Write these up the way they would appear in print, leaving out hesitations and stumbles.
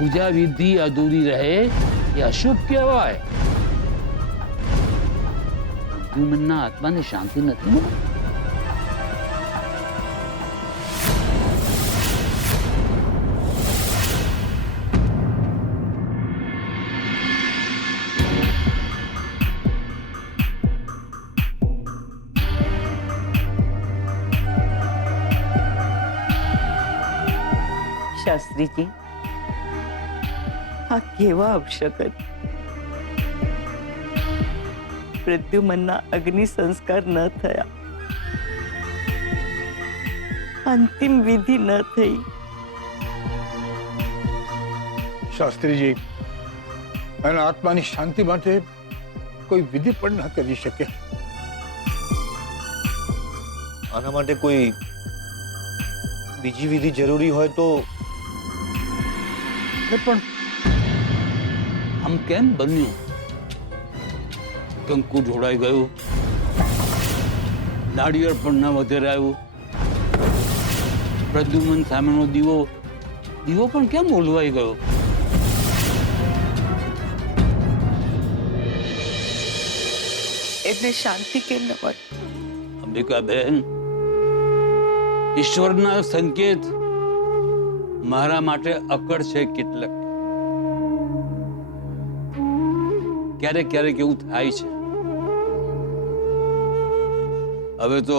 પૂજા વિધિ અધૂરી રહે એ અશુભ કહેવાય. પ્રદ્યુમનના આત્માને શાંતિ નથી મળતી. શાસ્ત્રીજી, આ કેવા અપશકન! પ્રદ્યુમનના અગ્નિ સંસ્કાર ન થયા, અંતિમ વિધિ ન થઈ. શાસ્ત્રીજી, એના આત્માની શાંતિ માટે કોઈ વિધિ પણ ન કરી શકે. આના માટે કોઈ બીજી વિધિ જરૂરી હોય તો. પણ આમ કેમ બન્યું? કંકુ ઢોળાઈ ગયું, નાળિયેર પણ ન વધેરાયું, પ્રદ્યુમન સામેનો દીવો પણ કેમ ઓલવાઈ ગયો? એમને શાંતિ કેમ ન મળી? અંબિકાબેન, ઈશ્વરના સંકેત મારા માટે અકળ છે કેટલાક. ક્યારેક ક્યારેક એવું થાય છે. હવે તો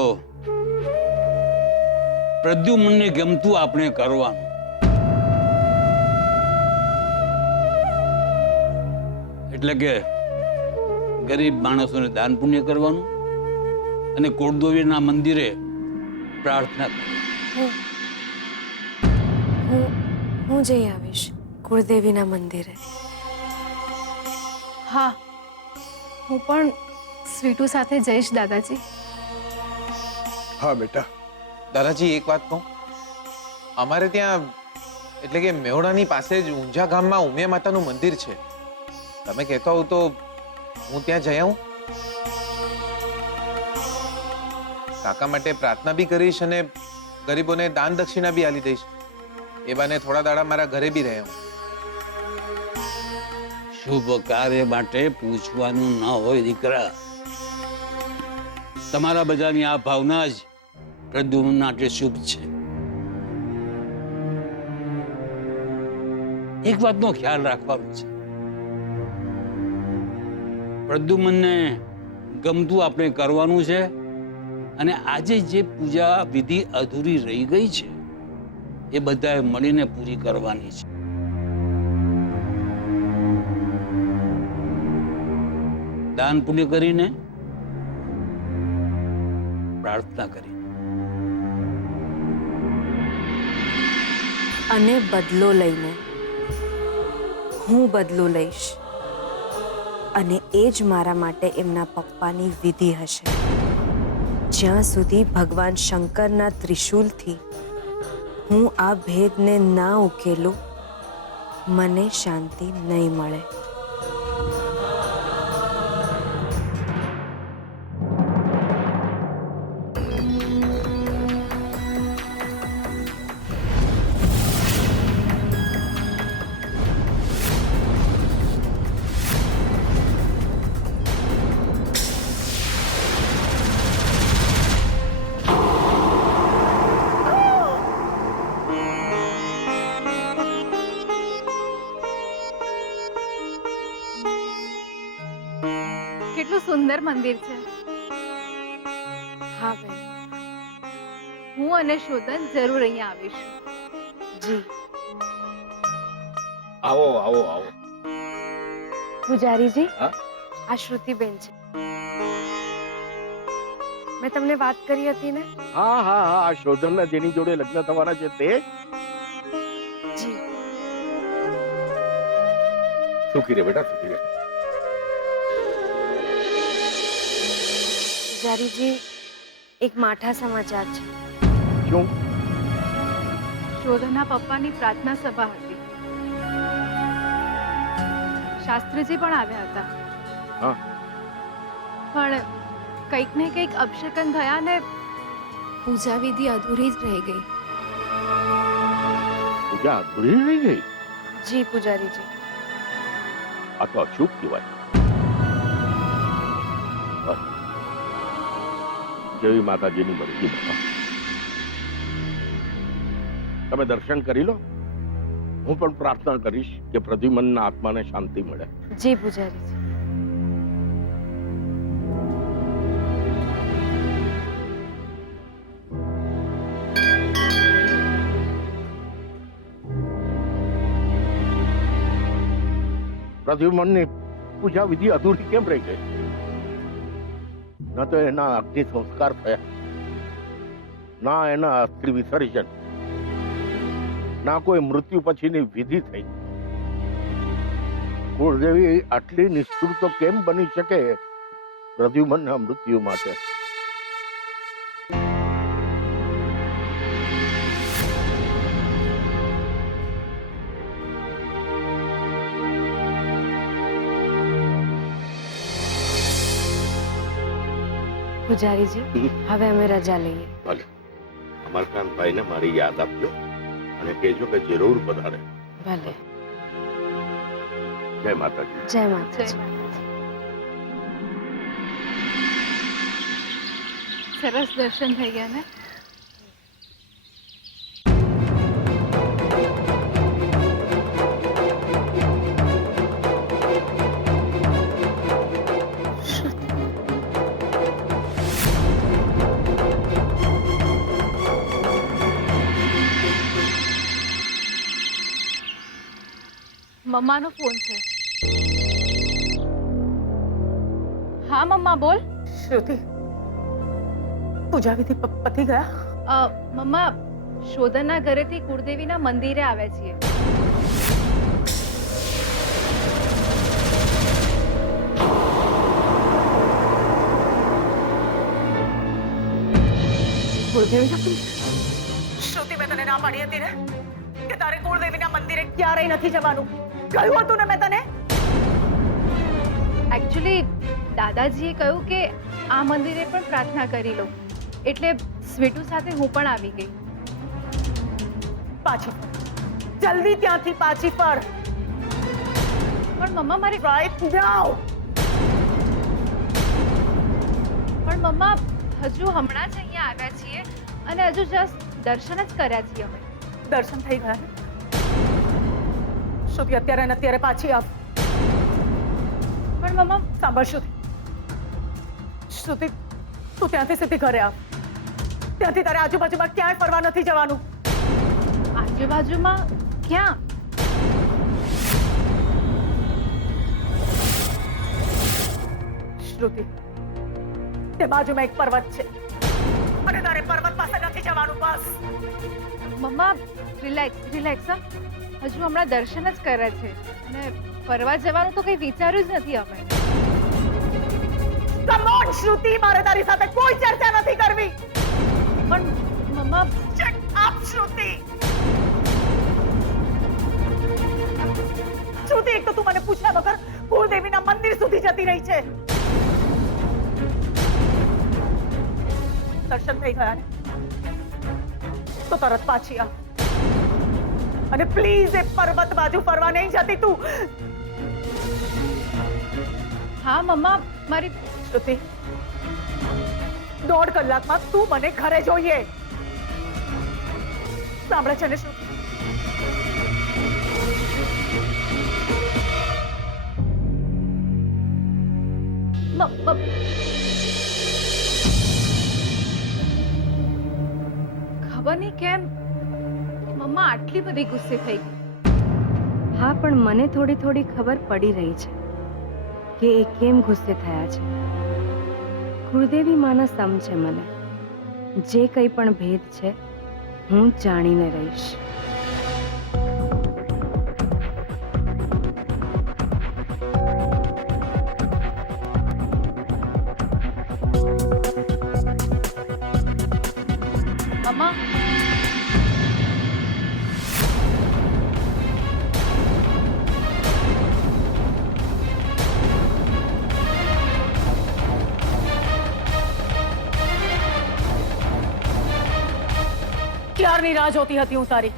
પ્રદ્યુમનને ગમતું આપણે કરવાનું. એટલે કે ગરીબ માણસોને દાન પુણ્ય કરવાનું અને કોળદેવીના મંદિરે પ્રાર્થના કરવાની. હું જઈ આવીશ કુળદેવીના મંદિરે. હા, હું પણ સ્વીટુ સાથે જઈશ દાદાજી. હા બેટા. દાદાજી, એક વાત કહું. અમારે ત્યાં એટલે કે મેહોણાની પાસે જ ઊંઝા ગામમાં ઉમિયા માતાનું મંદિર છે. તમે કહેતા હો તો હું ત્યાં જઈ આવું. કાકા માટે પ્રાર્થના બી કરીશ અને ગરીબોને દાન દક્ષિણા બી આલી દઈશ. એ બાને થોડા દાડા મારા ઘરે બી રહે હું. શુભ કાર્ય માટે પૂછવાનું ન હોય દીકરા. તમારા બધાની આ ભાવના જ પ્રદ્યુમન માટે શુભ છે. એક વાતનો ખ્યાલ રાખવાનો છે. પ્રદ્યુમનને ગમતું આપણે કરવાનું છે અને આજે જે પૂજા વિધિ અધૂરી રહી ગઈ છે એ બધાએ મળીને પૂરી કરવાની છે. દાન પુણ્ય કરીને, પ્રાર્થના કરીને. અને બદલો લઈને. હું બદલો લઈશ અને એ જ મારા માટે એમના પપ્પાની વિધિ હશે. જ્યાં સુધી ભગવાન શંકરના ત્રિશૂલથી હું આ ભેદને ના ઉકેલું, મને શાંતિ નહીં મળે. કેટલું સુંદર મંદિર છે. હા બેન. હું અને શોધન જરૂર અહીંયા આવીશું. જી. આવો આવો આવો. પૂજારીજી, હા? આ શ્રુતિબેન છે. મેં તમને વાત કરી હતી ને? હા હા હા, આ શોધનના જેની જોડે લગ્ન થવાના છે તે. જી. સુખી રે બેટા, સુખી રે. પૂજારીજી, એક માઠા સમાચાર છે. શું? શોધનના પપ્પાની પ્રાર્થના સભા હતી. શાસ્ત્રીજી પણ આવ્યા હતા. હા. પણ કંઈક ને કંઈક અપશકન થયા ને પૂજા વિધિ અધૂરી જ રહી ગઈ. પૂજા અધૂરી રહી ગઈ? જી પૂજારીજી. આ તો અશુભ કહેવાય. જેવી માતાજીની મરજી બાપા. તમે દર્શન કરી લો. હું પણ પ્રાર્થના કરીશ કે પ્રદ્યુમનના આત્માને શાંતિ મળે. જી પૂજારીજી. પ્રદ્યુમનની પૂજા વિધિ અધૂરી કેમ રહી ગઈ? ન તો એના અગ્નિ સંસ્કાર થયા, ના એના અસ્થિ વિસર્જન, ના કોઈ મૃત્યુ પછીની વિધિ થઈ. કુળદેવી આટલી નિષ્ઠુર તો કેમ બની શકે પ્રદ્યુમનના મૃત્યુ માટે? પૂજારીજી, હવે અમે રજા લઈએ. ભલે. અમરકાંતભાઈને મારી યાદ આપજો અને કહેજો કે જરૂર પધારે. ભલે. જય માતાજી. જય માતાજી. સરસ દર્શન થઈ ગયા ને? મમ્માનો ફોન છે. હા મમ્મા બોલ. શ્રુતિ, પૂજા વિધિ પતી ગયા? મમ્મા, શોધનના ઘરેથી કુળદેવીના મંદિરે આવ્યા છીએ. શ્રુતિ, મેં તને ના પાડી હતી ને કે તારે કુળદેવીના મંદિરે ક્યારેય નથી જવાનું. કહ્યું હતું ને મેં તને? એકચ્યુઅલી દાદાજીએ કહ્યું કે આ મંદિરે પણ પ્રાર્થના કરી લો, એટલે સ્વીટુ સાથે હું પણ આવી ગઈ. પાછી ફર, જલ્દી ત્યાંથી પાછી ફર. પણ મમ્મા મારે રાઈટ નાઉ. પણ મમ્મા, હજુ હમણાં જ અહીંયા આવ્યા છીએ અને હજુ જસ્ટ દર્શન જ કર્યા છીએ અમે. દર્શન થઈ ગયા. શ્રુતિ, અત્યારે ને અત્યારે પાછી આવ. પણ મમ્મા, સાંભળ શ્રુતિ, શ્રુતિ, તું ત્યાંથી સીધી ઘરે આવ. ત્યાંથી તારે આજુબાજુમાં ક્યાંય ફરવા નથી જવાનું. આજુબાજુમાં ક્યાં? શ્રુતિ, તે બાજુમાં એક પર્વત છે અને તારે પર્વત પાસે નથી જવાનું. બસ. મમ્મા, રિલેક્સ રિલેક્સ. હજુ હમણાં દર્શન જ કર્યા છે અને ફરવા જવાનું તો કંઈ વિચાર્યું જ નથી અમે. કમ ઓન શ્રુતિ, મારે તારી સાથે કોઈ ચર્ચા નથી કરવી. પણ મમ્મા, શટ અપ શ્રુતિ. શ્રુતિ, એક તો તું મને પૂછ્યા વગર કુળદેવીના મંદિર સુધી જતી રહી છે. દર્શન થઈ ગયા ને તો તરત પાછી આવ. અને પ્લીઝ એ પર્વત બાજુ ફરવા નહીં જતી તું. હા મમ્મા, મારી શ્રુતિ, 1.5 કલાકમાં તું મને ઘરે જોઈએ. સાંભળે છે ને શ્રુતિ? ખબર નહીં કેમ મમ્મા આટલી બધી ગુસ્સે થઈ ગઈ. હા, પણ મને થોડી થોડી ખબર પડી રહી છે કે એ કેમ ગુસ્સે થયા છે. કુળદેવી માના સમ છે મને. જે કંઈ પણ ભેદ છે હું જાણીને રહીશ. મમ્મા, ક્યારની રાહ જોતી હતી હું તારી.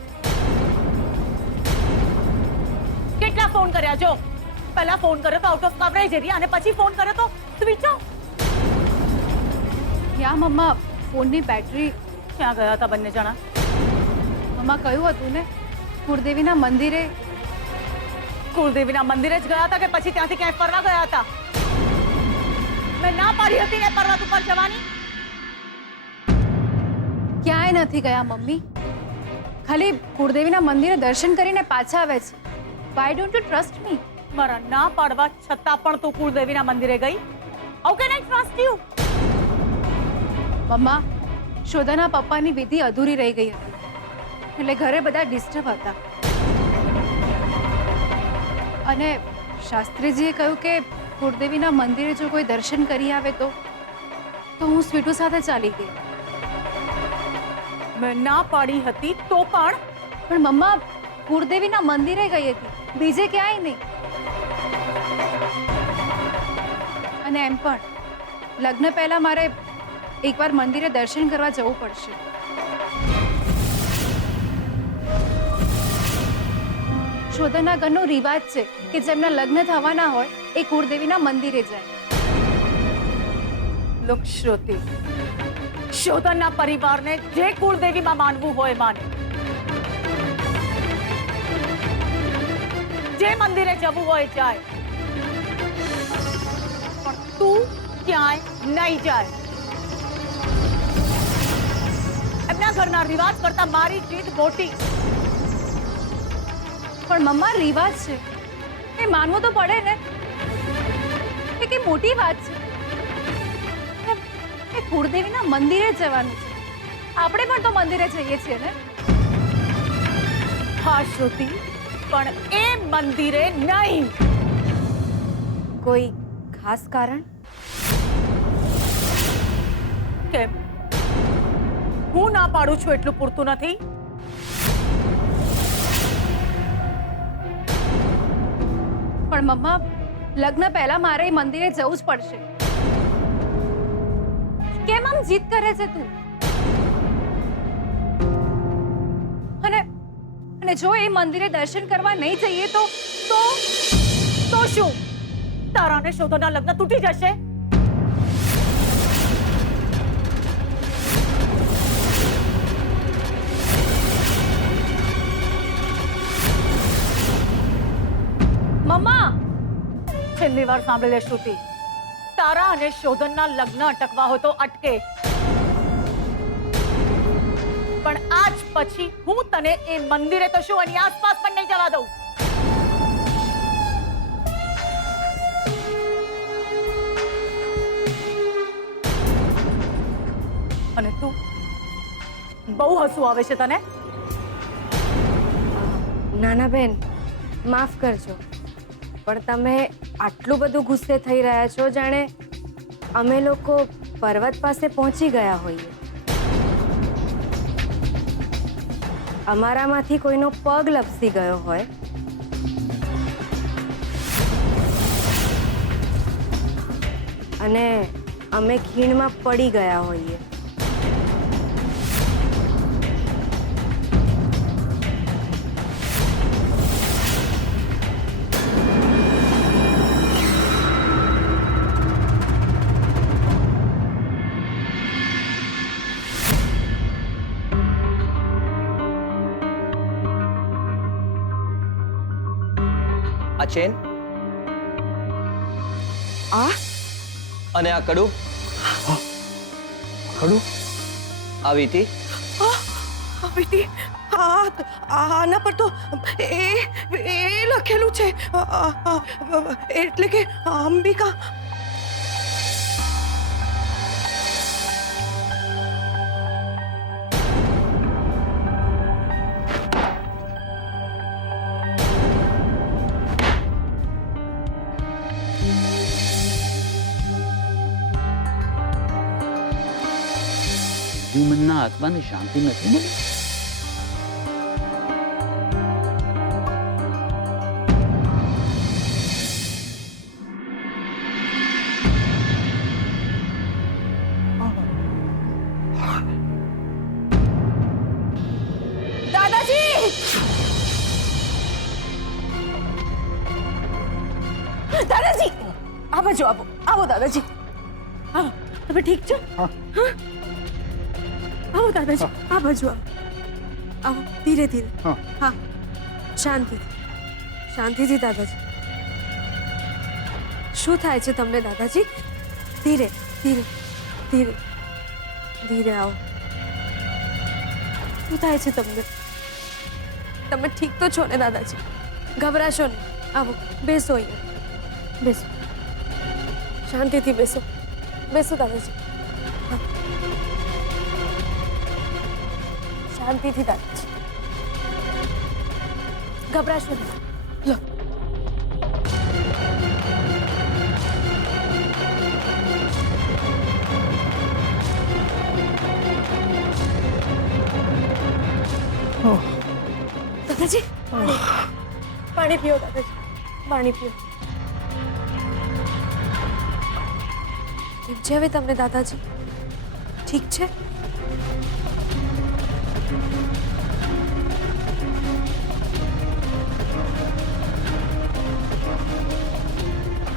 કેટલા ફોન કર્યા જો? પહેલા ફોન કર્યો તો આઉટ ઓફ કવરેજ એરિયા અને પછી ફોન કર્યો તો સ્વિચ ઓફ. યા મમ્મા, ફોનની બેટરી. ક્યાં ગયા હતા બંને જણા? મમ્મા કહ્યું હતું ને, કુળદેવીના મંદિરે. કુળદેવીના મંદિરે જ ગયા હતા કે પછી ત્યાંથી ક્યાંય ફરવા ગયા હતા? મેં ના પાડી હતી ને પર્વત ઉપર જવાની. ક્યાંય નથી ગયા મમ્મી. ખાલી કુળદેવીના મંદિરે દર્શન કરીને પાછા આવે છે. Why don't you trust me? મારા ના પાડવા છતાં પણ તું કુળદેવીના મંદિરે ગઈ? How can I trust you? મમ્મા, શોધાના પપ્પાની વિધિ અધૂરી રહી ગઈ હતી, એટલે ઘરે બધા ડિસ્ટર્બ હતા. અને શાસ્ત્રીજીએ કહ્યું કે કુળદેવીના મંદિરે જો કોઈ દર્શન કરી આવે તો હું સ્વીટુ સાથે ચાલી ગઈ. મેં ના પાડી હતી તો પણ પણ મમ્મા, કુળદેવીના મંદિરે ગઈ હતી, બીજે ક્યાંય નહીં. અને એમ પણ લગ્ન પહેલા મારે એકવાર મંદિરે દર્શન કરવા જવું પડશે. શોધાના ઘરનો રિવાજ છે કે જેમના લગ્ન થવાના હોય એ કુળદેવીના મંદિરે જાય. લોક શ્રુતિ, શોધનના પરિવારને જે કુળદેવીમાં માનવું હોય માને, જે મંદિરે જવું હોય જાય, પણ તું ક્યાંય નહીં જાય. એમના ઘરના રિવાજ કરતા મારી જીદ મોટી. પણ મમ્મા, રિવાજ છે એ માનવું તો પડે ને. એ કઈ મોટી વાત છે? એ કુળદેવીના મંદિરે જ જવાનું છે. આપણે પણ તો મંદિરે જઈએ છીએ ને. હા શ્રુતિ, પણ એ મંદિરે નહીં. કોઈ ખાસ કારણ? કેમ? હું ના પાડું છું એટલું પૂરતું નથી? પણ મમ્મા, લગ્ન પહેલા મારે એ મંદિરે જવું જ પડશે. કેમ આમ જીદ કરે છે તું? અને જો એ મંદિરે દર્શન કરવા નહીં જઈએ તો શું તારા અને શોધોના લગ્ન તૂટી જશે? મમ્મા, છેલ્લી વાર સાંભળી લે શ્રુતિ, તારા અને શોધનના લગ્ન અટકવા હોય તો અટકે, પણ આજ પછી હું તને એ મંદિરે તો શું એની આસપાસ પણ નહીં જવા દઉં. અને તું બહુ હસવું આવે છે તને. નાના બેન, માફ કરજો, પણ તમે આટલું બધું ગુસ્સે થઈ રહ્યા છો જાણે અમે લોકો પર્વત પાસે પહોંચી ગયા હોઈએ. અમારામાંથી કોઈનો પગ લપસી ગયો હોય અને અમે ખીણમાં પડી ગયા હોઈએ. આ ચેન અને આ કડું, આ વીંટી. વીટી, આના પર તો એ લખેલું છે, એટલે કે અંબિકા. મનના આત્માને શાંતિ નથી મળી. દાદાજી! આ બાજુ આવો આવો દાદાજી આવો તમે ઠીક છો હા. હા? આવો દાદાજી આ બાજુ આવો આવો ધીરે ધીરે હા. હા શાંતિથી શાંતિથી દાદાજી શું થાય છે તમને દાદાજી ધીરે ધીરે ધીરે ધીરે આવો શું થાય છે તમને તમે ઠીક તો છો ને દાદાજી ગભરાશો નહીં આવો બેસો અહીંયા બેસો શાંતિથી બેસો બેસો દાદાજી હા. શાંતિથી દાદાજી ગભરાશો નહીં લો દાદાજી પાણી પીઓ દાદાજી પાણી પીઓ કેમ છે હવે તમને દાદાજી ઠીક છે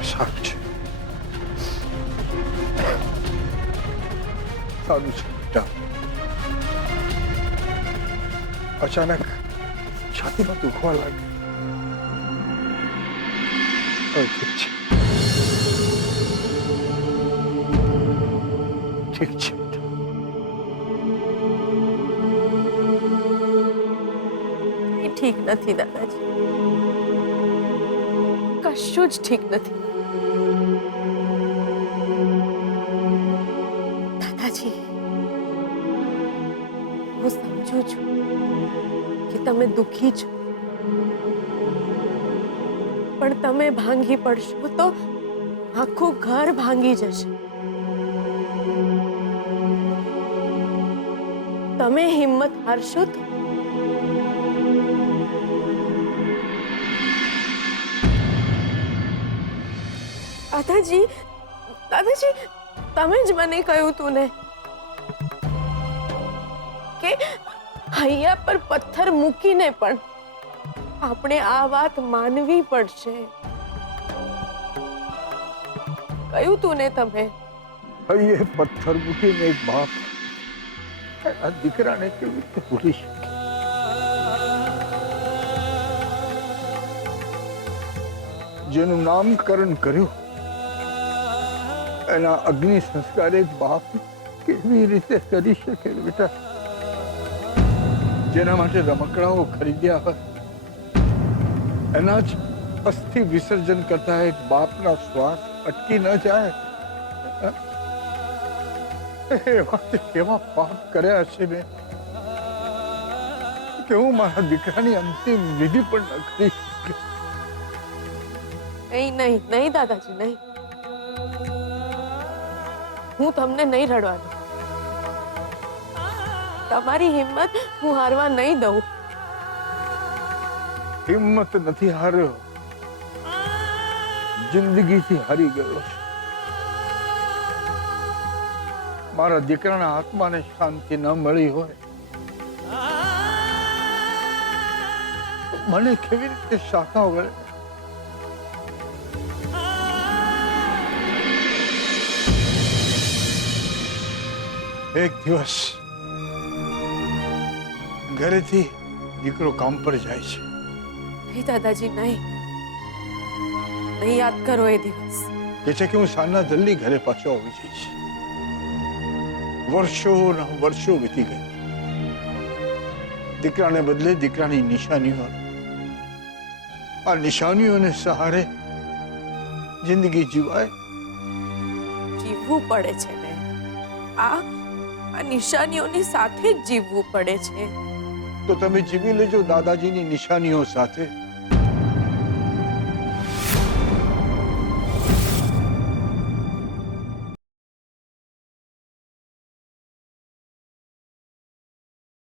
સારું છે સારું છે બેટા અચાનક છાતીમાં દુખવા લાગે હવે ઠીક છે ઠીક છે બેટા એ ઠીક નથી દાદાજી કશું જ ઠીક નથી દાદાજી હું સમજુ છું કે તમે દુઃખી છો પણ તમે ભાંગી પડશો તો આખું ઘર ભાંગી જશે તમે હિંમત હારશો તો દાદાજી દાદાજી તમે જ મને કહ્યું તું ને કે હૈયા પર પથ્થર મૂકીને પણ આપણે આ વાત માનવી પડશે કહ્યું તું ને તમે એ પથ્થર મૂકીને એક બાપ આ દીકરાને કેવી રીતે ભૂલી શકે જેનું નામકરણ કર્યું એના અગ્નિ સંસ્કાર એક બાપ કેવી રીતે કરી શકે બેટા જેના માટે રમકડાઓ ખરીદ્યા હોય એના જ અસ્થિ વિસર્જન કરતા એક બાપના શ્વાસ અટકી ન જાય કેવા પાપ કર્યા છે મેં કે હું મારા દીકરાની અંતિમ વિધિ પણ ન કરી શક્યો નહીં નહીં નહીં દાદાજી નહીં હું તમને નહીં રડવા દઉં તમારી હિંમત હું હારવા નહીં દઉં હિંમત નથી હાર્યો જિંદગીથી હારી ગયો છે મારા દીકરાના આત્માને શાંતિ ન મળી હોય તો મને કેવી રીતે શાખા વળે એક દિવસ ઘરેથી દીકરો કામ પર જાય છે નહીં દાદાજી નહીં નહીં યાદ કરો એ દિવસ કે છે કે હું સાંજના જલ્દી ઘરે પાછો આવી જઈશ વર્ષોના વર્ષો વીતી ગયા દીકરાને બદલે દીકરાની નિશાનીઓ આ નિશાનીઓને સહારે જિંદગી જીવાય જીવવું પડે છે ને આ નિશાનીઓની સાથે જ જીવવું પડે છે તો તમે જીવી લેજો દાદાજીની નિશાનીઓ સાથે